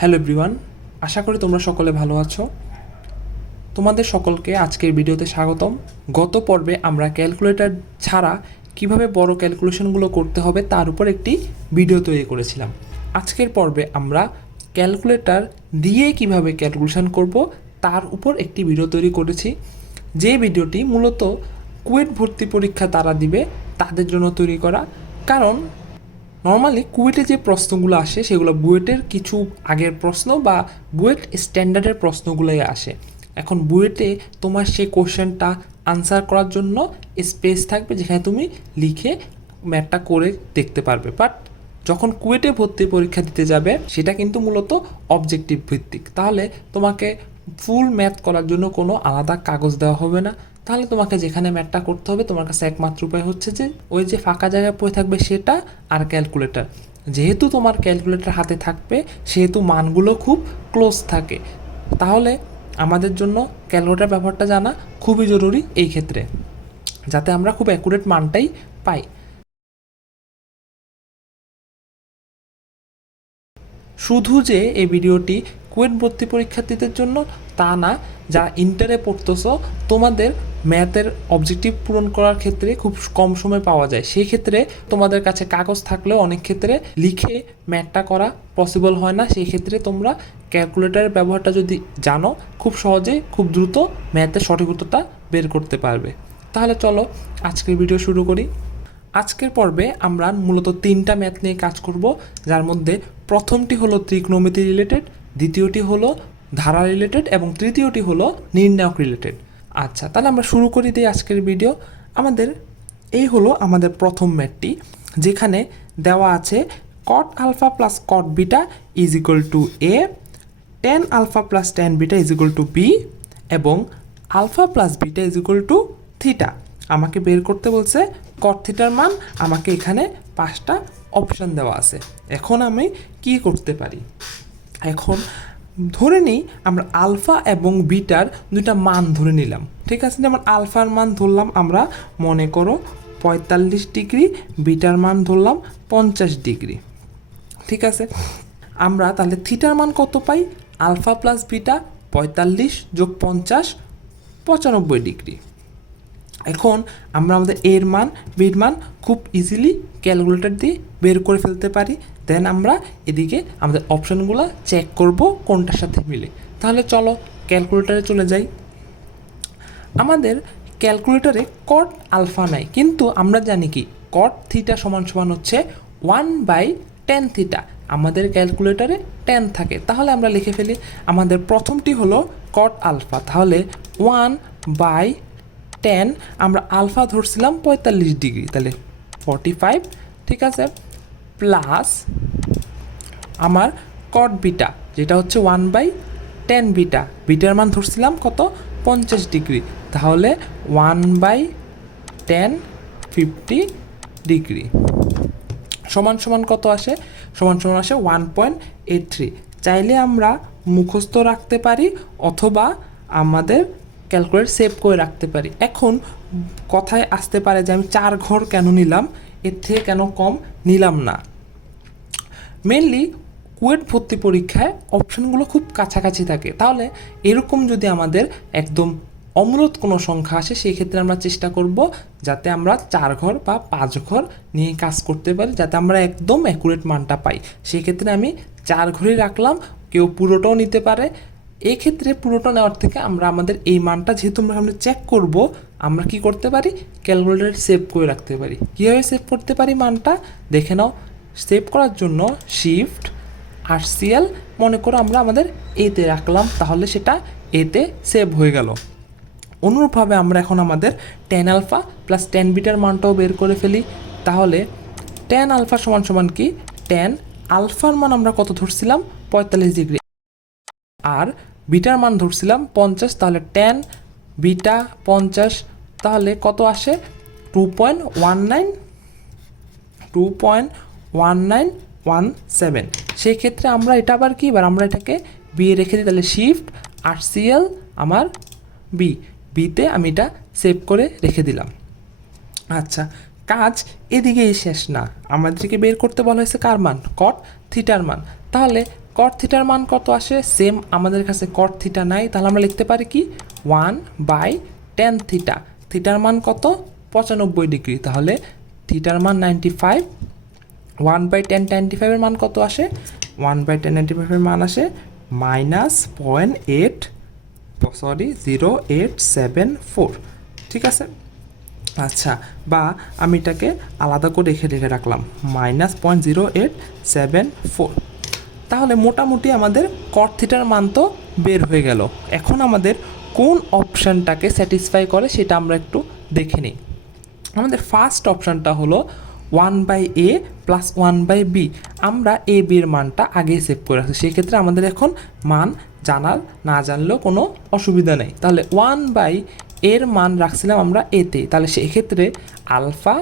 Hello everyone, আশা করি তোমরা সকলে ভালো আছো। তোমাদের সকলকে আজকের ভিডিওতে স্বাগতম। গত পর্বে আমরা ক্যালকুলেটর ছাড়া কিভাবে বড় ক্যালকুলেশনগুলো করতে হবে তার উপর একটি ভিডিও তৈরি করেছিলাম। আজকের পর্বে আমরা ক্যালকুলেটর দিয়ে কিভাবে ক্যালকুলেশন করব তার উপর একটি ভিডিও তৈরি করেছি, যে ভিডিওটি মূলত কুয়েট ভর্তি পরীক্ষা তারা দিবে তাদের জন্য তৈরি করা। কারণ নর্মালি কুয়েটে যে প্রশ্নগুলো আসে সেগুলো বুয়েটের কিছু আগের প্রশ্ন বা বুয়েট স্ট্যান্ডার্ডের প্রশ্নগুলোই আসে। এখন বুয়েটে তোমার সেই কোশ্চেনটা আনসার করার জন্য স্পেস থাকবে যেখানে তুমি লিখে ম্যাথটা করে দেখতে পারবে। বাট যখন কুয়েটে ভর্তি পরীক্ষা দিতে যাবে সেটা কিন্তু মূলত অবজেক্টিভ ভিত্তিক, তাহলে তোমাকে ফুল ম্যাথ করার জন্য কোনো আলাদা কাগজ দেওয়া হবে না। তাহলে তোমাকে যেখানে ম্যাথটা করতে হবে তোমার কাছে একমাত্র উপায় হচ্ছে যে ওই যে ফাঁকা জায়গায় পড়ে থাকবে সেটা আর ক্যালকুলেটর। যেহেতু তোমার ক্যালকুলেটর হাতে থাকবে সেহেতু মানগুলো খুব ক্লোজ থাকে, তাহলে আমাদের জন্য ক্যালকুলেটর ব্যবহারটা জানা খুবই জরুরি এই ক্ষেত্রে, যাতে আমরা খুব অ্যাকুরেট মানটাই পাই। শুধু যে এই ভিডিওটি কুয়েট ভর্তি পরীক্ষার্থীদের জন্য তা না, যারা ইন্টারে পড়তেছো তোমাদের ম্যাথের অবজেক্টিভ পূরণ করার ক্ষেত্রে খুব কম সময় পাওয়া যায়, সেই ক্ষেত্রে তোমাদের কাছে কাগজ থাকলেও অনেক ক্ষেত্রে লিখে ম্যাথটা করা পসিবল হয় না। সেই ক্ষেত্রে তোমরা ক্যালকুলেটরের ব্যবহারটা যদি জানো খুব সহজেই খুব দ্রুত ম্যাথের সঠিক উত্তরটা বের করতে পারবে। তাহলে চলো আজকের ভিডিও শুরু করি। আজকের পর্বে আমরা মূলত তিনটা ম্যাথ নিয়ে কাজ করব, যার মধ্যে প্রথমটি হলো ত্রিকোণমিতি রিলেটেড, দ্বিতীয়টি হলো ধারা রিলেটেড এবং তৃতীয়টি হলো নির্ণায়ক রিলেটেড। আচ্ছা, তাহলে আমরা শুরু করি দিই আজকের ভিডিও। এই হলো আমাদের প্রথম ম্যাথটি, যেখানে দেওয়া আছে cot alpha plus cot beta is equal to a, tan alpha plus tan beta is equal to b এবং alpha plus beta is equal to theta. আমাকে বের করতে বলছে কট থিটার মান। আমাকে এখানে 5টা অপশান দেওয়া আছে। এখন আমি কি করতে পারি, এখন ধরে নিই আমরা আলফা এবং বিটার দুইটা মান ধরে নিলাম, ঠিক আছে। যেমন আলফার মান ধরলাম আমরা মনে করো 45 ডিগ্রি, বিটার মান ধরলাম 50 ডিগ্রি, ঠিক আছে। আমরা তাহলে থিটার মান কত পাই, আলফা প্লাস বিটা 45 যোগ 50 95 ডিগ্রি। এখন আমরা আমাদের এর মান বির মান খুব ইজিলি ক্যালকুলেটর দিয়ে বের করে ফেলতে পারি। দেন আমরা এদিকে আমাদের অপশানগুলো চেক করব কোনটার সাথে মিলে। তাহলে চলো ক্যালকুলেটরে চলে যাই। আমাদের ক্যালকুলেটরে কট আলফা নাই, কিন্তু আমরা জানি কি কট থিটা সমান সমান হচ্ছে 1/10 থিটা। আমাদের ক্যালকুলেটরে 10 থাকে, তাহলে আমরা লিখে ফেলি। আমাদের প্রথমটি হলো কট আলফা, তাহলে 1/10, আমরা আলফা ধরছিলাম 45 ডিগ্রি, তাহলে 45, ঠিক আছে, প্লাস আমার কট বিটা যেটা হচ্ছে 1/10 বিটা, বিটার মান ধরছিলাম কত 50 ডিগ্রি, তাহলে 1/10 50 ডিগ্রি সমান সমান কত আসে, সমান সমান আসে 1.83। চাইলে আমরা মুখস্থ রাখতে পারি অথবা আমাদের ক্যালকুলেট সেভ করে রাখতে পারি। এখন কথায় আসতে পারে যে আমি 4 ঘর কেন নিলাম, এর থেকে কেন কম নিলাম না। মেনলি কুয়েট ভর্তি পরীক্ষায় অপশানগুলো খুব কাছাকাছি থাকে, তাহলে এরকম যদি আমাদের একদম অমূলত কোনো সংখ্যা আসে সেই ক্ষেত্রে আমরা চেষ্টা করব যাতে আমরা 4 ঘর বা 5 ঘর নিয়ে কাজ করতে পারি, যাতে আমরা একদম অ্যাকুরেট মানটা পাই। সেই ক্ষেত্রে আমি 4 ঘরই রাখলাম, কেউ পুরোটাও নিতে পারে। এই ক্ষেত্রে পুরোটা নেওয়ার থেকে আমরা আমাদের এই মানটা যেহেতু আমরা চেক করব, আমরা কি করতে পারি ক্যালকুলেটরে সেভ করে রাখতে পারি। কীভাবে সেভ করতে পারি মানটা দেখে নাও। সেভ করার জন্য শিফট RCL মনে করো আমরা আমাদের এতে রাখলাম, তাহলে সেটা এতে সেভ হয়ে গেল। অনুরূপভাবে আমরা এখন আমাদের 10 আলফা প্লাস 10 বিটার মানটাও বের করে ফেলি। তাহলে 10 আলফা সমান সমান কি, 10 আলফার মান আমরা কত ধরছিলাম 45 ডিগ্রি, আর বিটার মান ধরছিলাম 50, তাহলে 10 বিটা 50, তাহলে কত আসে 2.1917। সেই ক্ষেত্রে আমরা এটা আবার কি, এবার আমরা এটাকে বি রেখে দিই, তাহলে শিফট RCL আমার বিতে আমি এটা সেভ করে রেখে দিলাম। আচ্ছা, কাজ এদিকেই শেষ না, আমাদেরকে বের করতে বলা হয়েছে কার মান, কট থিটার মান। তাহলে কট থিটার মান কত আসে? সেম, আমাদের কাছে কট থিটা নাই, তাহলে আমরা লিখতে পারি কি 1/tan থিটা। থিটার মান কত? 95 ডিগ্রি, তাহলে থিটার মান 95। 1/tan 95 মান কত আসে? 1/tan 95 মান আসে -0.0874। ঠিক আছে, আচ্ছা, বা আমি এটাকে আলাদা করে লিখে রাখলাম -0.0874। তাহলে মোটামুটি আমাদের কট থিটার মান তো বের হয়ে গেল। এখন আমাদের কোন অপশানটাকে স্যাটিসফাই করে সেটা আমরা একটু দেখে নিই। আমাদের ফার্স্ট অপশানটা হলো 1/a + 1/b। আমরা এ বির মানটা আগেই সেভ করে রাখছি, সেক্ষেত্রে আমাদের এখন মান জানার না জানলেও কোনো অসুবিধা নেই। তাহলে 1/এর মান রাখছিলাম আমরা এতে, তাহলে সেক্ষেত্রে আলফা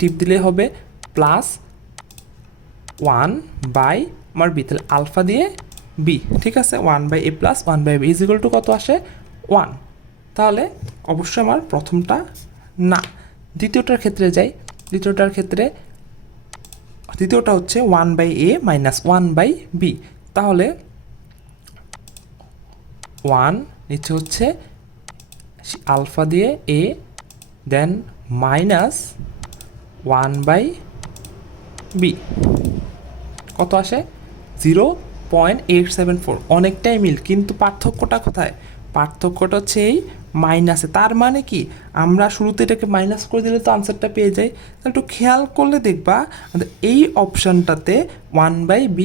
টিপ দিলে হবে +1/b, তাহলে আলফা দিয়ে বি। ঠিক আছে, 1/a + 1/b = কত আসে? 1। তাহলে অবশ্যই আমার প্রথমটা না। দ্বিতীয়টার ক্ষেত্রে যাই। দ্বিতীয়টা হচ্ছে 1/a - 1/b। তাহলে 1 নিচে হচ্ছে আলফা দিয়ে a, দেন -1/b কত আসে? 0.874। অনেকটাই মিল, কিন্তু পার্থক্যটা কোথায়? পার্থক্যটা হচ্ছে এই মাইনাসে। তার মানে কি, আমরা শুরুতে এটাকে মাইনাস করে দিলে তো আনসারটা পেয়ে যাই। একটু খেয়াল করলে দেখবা এই অপশানটাতে 1/b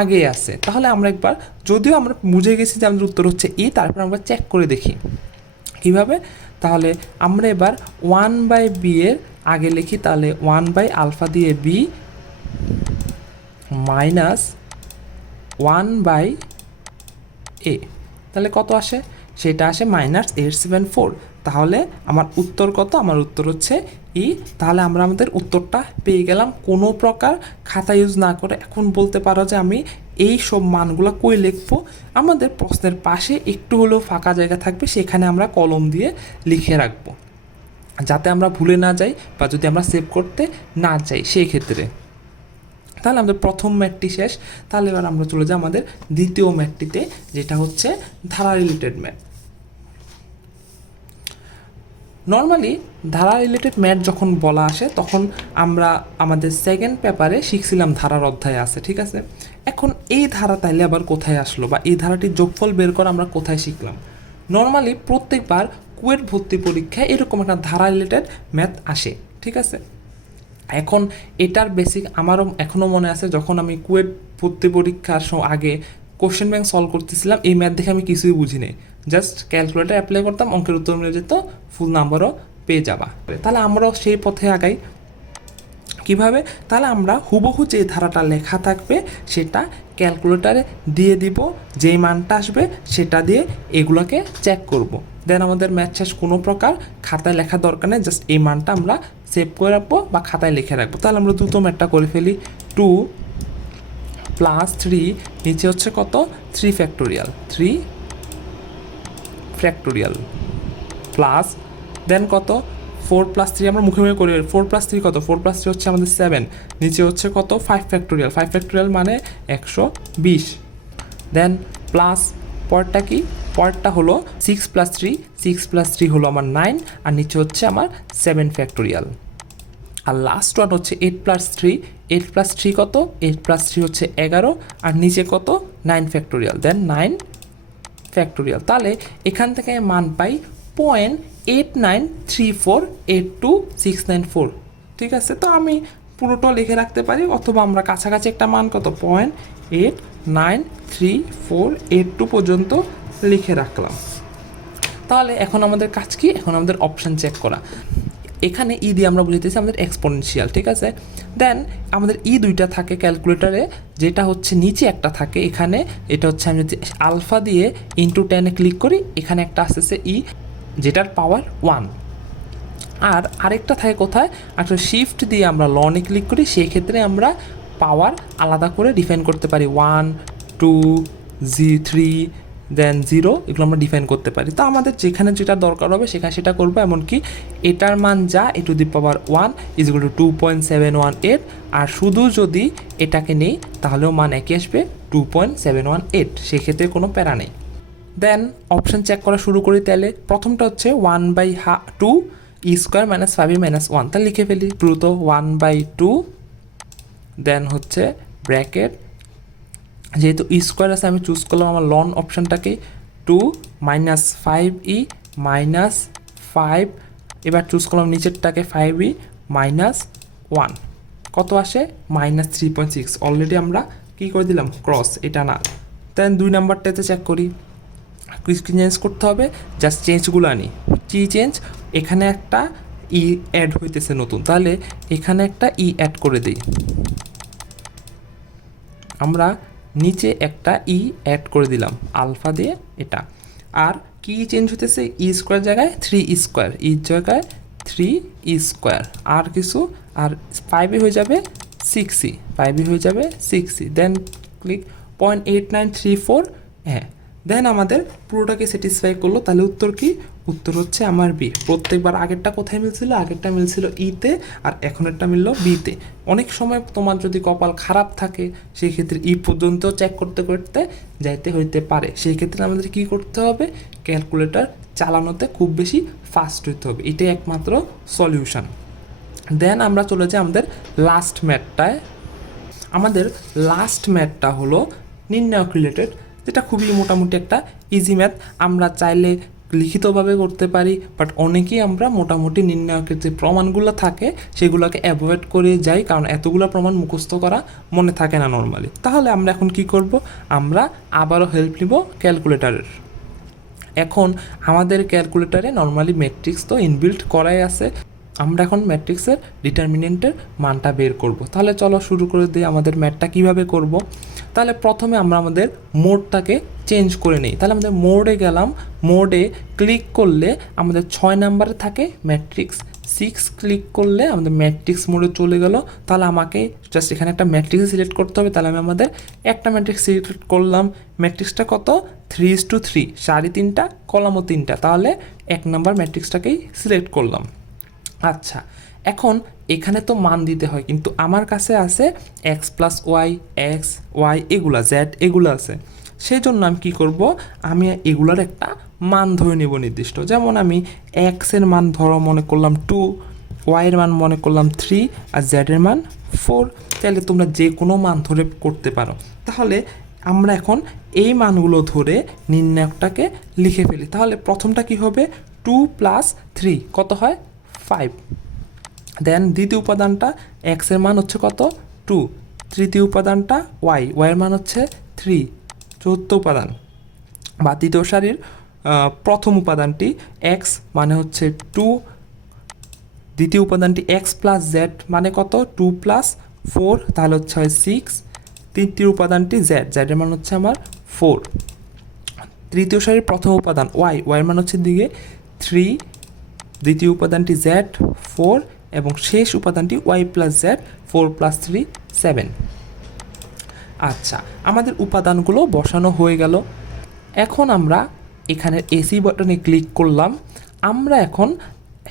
আগে আছে। তাহলে আমরা একবার, যদিও আমরা বুঝে গেছি যে আমাদের উত্তর হচ্ছে ই, তারপর আমরা চেক করে দেখি কীভাবে। তাহলে আমরা এবার 1/b এর আগে লিখি, তাহলে 1/আলফা দিয়ে b -1/a, তাহলে কত আসে? সেটা আসে -874। তাহলে আমার উত্তর কত? আমার উত্তর হচ্ছে ই। তাহলে আমরা আমাদের উত্তরটা পেয়ে গেলাম কোনো প্রকার খাতা ইউজ না করে। এখন বলতে পারো যে আমি এই সব মানগুলো কই লিখবো? আমাদের প্রশ্নের পাশে একটু হলেও ফাঁকা জায়গা থাকবে, সেখানে আমরা কলম দিয়ে লিখে রাখবো, যাতে আমরা ভুলে না যাই বা যদি আমরা সেভ করতে না চাই সেই ক্ষেত্রে। তাহলে আমাদের প্রথম ম্যাথটি শেষ। তাহলে এবার আমরা চলে যাই আমাদের দ্বিতীয় ম্যাথটিতে, যেটা হচ্ছে ধারা রিলেটেড ম্যাথ। নর্মালি ধারা রিলেটেড ম্যাথ যখন বলা আসে তখন আমরা আমাদের সেকেন্ড পেপারে শিখছিলাম ধারার অধ্যায় আছে, ঠিক আছে। এখন এই ধারা তাইলে আবার কোথায় আসলো, বা এই ধারাটির যোগফল বের করা আমরা কোথায় শিখলাম? নর্মালি প্রত্যেকবার কুয়েট ভর্তি পরীক্ষায় এরকম একটা ধারা রিলেটেড ম্যাথ আসে, ঠিক আছে। এখন এটার বেসিক আমারও এখনও মনে আছে, যখন আমি কুয়েট ভর্তি পরীক্ষার আগে কোশ্চেন ব্যাংক সলভ করতেছিলাম, এই ম্যাথ দেখে আমি কিছুই বুঝিনি, জাস্ট ক্যালকুলেটার অ্যাপ্লাই করতাম, অঙ্কের উত্তর মিলে যেত, ফুল নাম্বারও পেয়ে যাবা। তাহলে আমরাও সেই পথে আগাই। কিভাবে? তাহলে আমরা হুবহু যে ধারাটা লেখা থাকবে সেটা ক্যালকুলেটারে দিয়ে দিব, যেই মানটা আসবে সেটা দিয়ে এগুলোকে চেক করব। দেন আমাদের ম্যাথ শেষ, কোনো প্রকার খাতায় লেখা দরকার নেই, জাস্ট এই মানটা আমরা সেভ করে রাখবো বা খাতায় লিখে রাখবো। তাহলে আমরা দ্রুত ম্যাথটা করে ফেলি। 2 + 3 নিচে হচ্ছে কত? 3 ফ্যাক্টোরিয়াল প্লাস দেন কত? 4 + 3 আমরা মুখে মুখে করি। 4 + 3 কত? 4 + 3 হচ্ছে আমাদের 7। নিচে হচ্ছে কত? 5 ফ্যাক্টোরিয়াল মানে 120। দেন প্লাস পরেরটা কি? পরেরটা হলো 6 + 3 হলো আমার 9, আর নিচে হচ্ছে আমার 7 ফ্যাক্টোরিয়াল। আর লাস্ট ওয়ান হচ্ছে 8 + 3 কত? 8 + 3 হচ্ছে 11, আর নিচে কত? 9 ফ্যাক্টোরিয়াল, দেন 9 ফ্যাক্টোরিয়াল। তাহলে এখান থেকে মান পাই 0.89348294, ঠিক আছে। তো আমি পুরোটা লিখে রাখতে পারি, অথবা আমরা কাছাকাছি একটা মান কত 0.893482 পর্যন্ত লিখে রাখলাম। তাহলে এখন আমাদের কাজ কি? এখন আমাদের অপশান চেক করা। এখানে ই দিয়ে আমরা বুঝতেছি আমাদের এক্সপোনেনশিয়াল, ঠিক আছে। দেন আমাদের ই দুইটা থাকে ক্যালকুলেটারে, যেটা হচ্ছে নিচে একটা থাকে এখানে, এটা হচ্ছে আমি যদি আলফা দিয়ে ইন্টু 10-এ ক্লিক করি, এখানে একটা আসতেছে ই, যেটার পাওয়ার 1। আর আরেকটা থাকে কোথায়? আসলে শিফট দিয়ে আমরা লনে ক্লিক করি, সেই ক্ষেত্রে আমরা পাওয়ার আলাদা করে ডিফাইন করতে পারি, 1 2 3 দেন 0, এগুলো আমরা ডিফাইন করতে পারি। তো আমাদের যেখানে যেটা দরকার হবে সেখানে সেটা করবো। এমনকি এটার মান যা e⁻1 = 2.718, আর শুধু যদি এটাকে নেই তাহলেও মান একই আসবে 2.718, সেক্ষেত্রে কোনো প্যারা নেই। দেন অপশান চেক করা শুরু করি। তাহলে প্রথমটা হচ্ছে 1/2 e² - 5e - 1, তা লিখে ফেলি দ্রুত। 1/2, দেন হচ্ছে ব্র্যাকেট, যেহেতু e² আছে আমি চুজ করলাম আমার লন অপশানটাকে, 2 - 5e - 5, এবার চুজ করলাম নিচেরটাকে 5e - 1, কত আসে -3.6। অলরেডি আমরা কী করে দিলাম, ক্রস, এটা না। দেন 2 নাম্বারটাতে চেক করি, কি চেঞ্জ করতে হবে, জাস্ট চেঞ্জগুলো আনি। কি চেঞ্জ, এখানে একটা ই অ্যাড হইতেছে নতুন, তাহলে এখানে একটা ই অ্যাড করে দিই আমরা, নিচে একটা ই অ্যাড করে দিলাম আলফা দিয়ে এটা। আর কি চেঞ্জ হতেছে, e² জায়গায় 3e², জায়গায় 3e², আর কিছু, আর 5e হয়ে যাবে 6e, 5e হয়ে যাবে 6e। দেন ক্লিক 0.8934, হ্যাঁ। দেন আমাদের পুরোটাকে স্যাটিসফাই করলো। তাহলে উত্তর কি, উত্তর হচ্ছে আমার বি। প্রত্যেকবার আগেরটা কোথায় মিলছিল, আগেরটা মিলছিল ইতে, আর এখনেরটা মিলল বিতে। অনেক সময় তোমার যদি কপাল খারাপ থাকে সেই ক্ষেত্রে ই পর্যন্ত চেক করতে করতে যাইতে হইতে পারে। সেই ক্ষেত্রে আমাদের কি করতে হবে, ক্যালকুলেটর চালানোতে খুব বেশি ফাস্ট হইতে হবে, এটাই একমাত্র সলিউশন। দেন আমরা চলে যাই আমাদের লাস্ট ম্যাথটায়। আমাদের লাস্ট ম্যাথটা হলো নির্ণায়ক রিলেটেড, যেটা খুবই মোটামুটি একটা ইজি ম্যাথ। আমরা চাইলে লিখিতভাবে করতে পারি, বাট অনেকেই আমরা মোটামুটি নির্ণায়কের যে প্রমাণগুলো থাকে সেগুলোকে অ্যাভয়েড করে যাই, কারণ এতগুলো প্রমাণ মুখস্থ করা মনে থাকে না নর্মালি। তাহলে আমরা এখন কি করব, আমরা আবারও হেল্প নিব ক্যালকুলেটরের। এখন আমাদের ক্যালকুলেটরে নর্মালি ম্যাট্রিক্স তো ইনবিল্ট করাই আছে, আমরা এখন ম্যাট্রিক্সের ডিটারমিনেন্টের মানটা বের করব। তাহলে চলো শুরু করে দিই আমাদের ম্যাথটা কীভাবে করব। তাহলে প্রথমে আমরা আমাদের মোডটাকে চেঞ্জ করে নিই। তাহলে আমাদের মোডে গেলাম, মোডে ক্লিক করলে আমাদের 6 নাম্বারে থাকে ম্যাট্রিক্স, 6 ক্লিক করলে আমাদের ম্যাট্রিক্স মোডে চলে গেল। তাহলে আমাকে জাস্ট এখানে একটা ম্যাট্রিক্স সিলেক্ট করতে হবে। তাহলে আমি আমাদের একটা ম্যাট্রিক্স সিলেক্ট করলাম, ম্যাট্রিক্সটা কত, 3:3, সারি 3টা, কলামও 3টা। তাহলে 1 নাম্বার ম্যাট্রিক্সটাকেই সিলেক্ট করলাম। আচ্ছা, এখন এখানে তো মান দিতে হয়, কিন্তু আমার কাছে আছে x + y, x, y, এগুলা z, এগুলো আছে। সেই জন্য আমি কী করব, আমি এগুলার একটা মান ধরে নেব নির্দিষ্ট। যেমন আমি x এর মান ধরো মনে করলাম 2, y এর মান মনে করলাম 3, আর z এর মান 4। তাহলে তোমরা যে কোনো মান ধরে করতে পারো। তাহলে আমরা এখন এই মানগুলো ধরে নির্ণায়কটাকে লিখে ফেলি। তাহলে প্রথমটা কি হবে, 2 + 3 কত হয়, 5। দেন দ্বিতীয় উপাদানটা x এর মান হচ্ছে কত, 2। তৃতীয় উপাদানটা y, এর মান হচ্ছে 3। চতুর্থ উপাদান বা তৃতীয় সারির প্রথম উপাদানটি x মানে হচ্ছে 2। দ্বিতীয় উপাদানটি x + z মানে কত, 2 + 4, তাহলে হচ্ছে 6। তৃতীয় উপাদানটি z, এর মান হচ্ছে আমার 4। তৃতীয় সারির প্রথম উপাদান y, এর মান হচ্ছে দিকে 3। দ্বিতীয় উপাদানটি z, 4, এবং শেষ উপাদানটি y + z, 4 + 3, 7। আচ্ছা, আমাদের উপাদানগুলো বসানো হয়ে গেল। এখন আমরা এখানে এসি বাটনে ক্লিক করলাম। আমরা এখন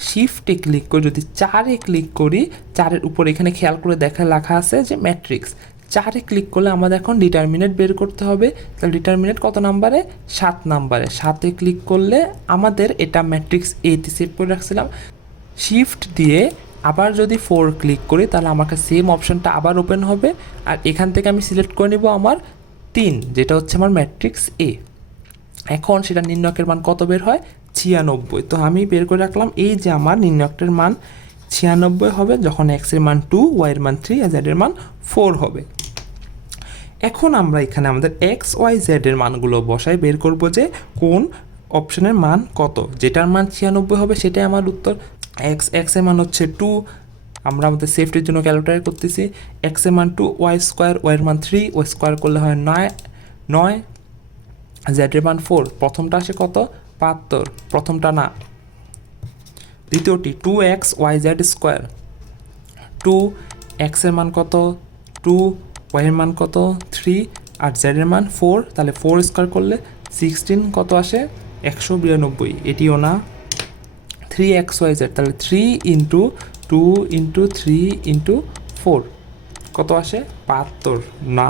শিফটে ক্লিক করে যদি 4-এ ক্লিক করি, 4-এর উপর এখানে খেয়াল করে লেখা আছে যে ম্যাট্রিক্স। 4-এ ক্লিক করলে আমাদের এখন ডিটারমিনেন্ট বের করতে হবে। তাহলে ডিটারমিনেন্ট কত নাম্বারে, 7 নাম্বারে। 7-এ ক্লিক করলে আমাদের এটা ম্যাট্রিক্স এতে সেভ করে রাখছিলাম। শিফট দিয়ে আবার যদি 4 ক্লিক করি তাহলে আমাকে সেম অপশানটা আবার ওপেন হবে, আর এখান থেকে আমি সিলেক্ট করে নেব আমার 3, যেটা হচ্ছে আমার ম্যাট্রিক্স এ। এখন সেটা নির্ণায়কের মান কত বের হয়, 96। তো আমি বের করে রাখলাম এই যে আমার নির্ণায়কের মান 96 হবে যখন x এর মান 2, y এর মান 3, আর z এর মান 4 হবে। এখন আমরা এখানে আমাদের x, y, z এর মানগুলো বসাই, বের করব যে কোন অপশনের মান কত। যেটার মান 96 হবে সেটাই আমার উত্তর। x এর মান হচ্ছে 2, আমরা আমাদের সেফটির জন্য ক্যালকুলেট করতেছি। x এর মান 2, y², y এর মান 3, y স্কোয়ার করলে হয় 9, z এর মান 4। প্রথমটা আসে কত, 72, প্রথমটা না, দ্বিতীয়টি 2x, yz², 2x এর মান কত, 2, y এর মান কত, 3, আর z এর মান 4, তাহলে 4 স্কোয়ার করলে 16 কত আসে 192, এটিও না। 3xyz, তাহলে 3 ইন্টু 2 ইন্টু 3 ইন্টু 4 কত আসে 72, না।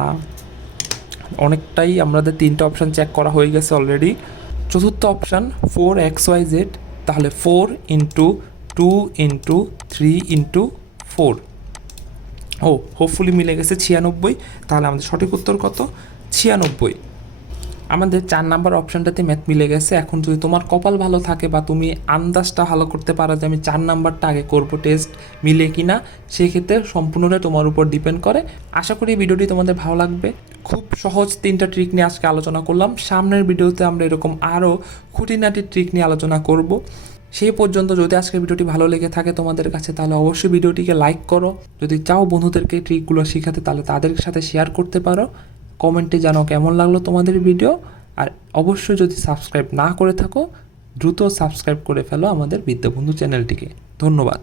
অনেকটাই আমাদের 3টা অপশান চেক করা হয়ে গেছে অলরেডি। চতুর্থ অপশান 4xyz, তাহলে 4 ইন্টু 2 ইন্টু 3 ইন্টু 4, ও হোপফুলি মিলে গেছে 96, তাহলে আমাদের সঠিক উত্তর কত 96। আমাদের 4 নাম্বার অপশানটাতে ম্যাথ মিলে গেছে। এখন যদি তোমার কপাল ভালো থাকে বা তুমি আন্দাজটা ভালো করতে পারো যে আমি 4 নাম্বারটা আগে করবো টেস্ট মিলে কি না, সেক্ষেত্রে সম্পূর্ণটাই তোমার উপর ডিপেন্ড করে। আশা করি ভিডিওটি তোমাদের ভালো লাগবে। খুব সহজ 3টা ট্রিক নিয়ে আজকে আলোচনা করলাম। সামনের ভিডিওতে আমরা এরকম আরও খুঁটিনাটি ট্রিক নিয়ে আলোচনা করব। সেই পর্যন্ত যদি আজকের ভিডিওটি ভালো লেগে থাকে তোমাদের কাছে, তাহলে অবশ্যই ভিডিওটিকে লাইক করো। যদি চাও বন্ধুদেরকে ট্রিকগুলো শেখাতে, তাহলে তাদের সাথে শেয়ার করতে পারো। কমেন্টে জানাও কেমন লাগলো তোমাদের ভিডিও। আর অবশ্যই যদি সাবস্ক্রাইব না করে থাকো, দ্রুত সাবস্ক্রাইব করে ফেলো আমাদের বিদ্যাবন্ধু চ্যানেলটিকে। ধন্যবাদ।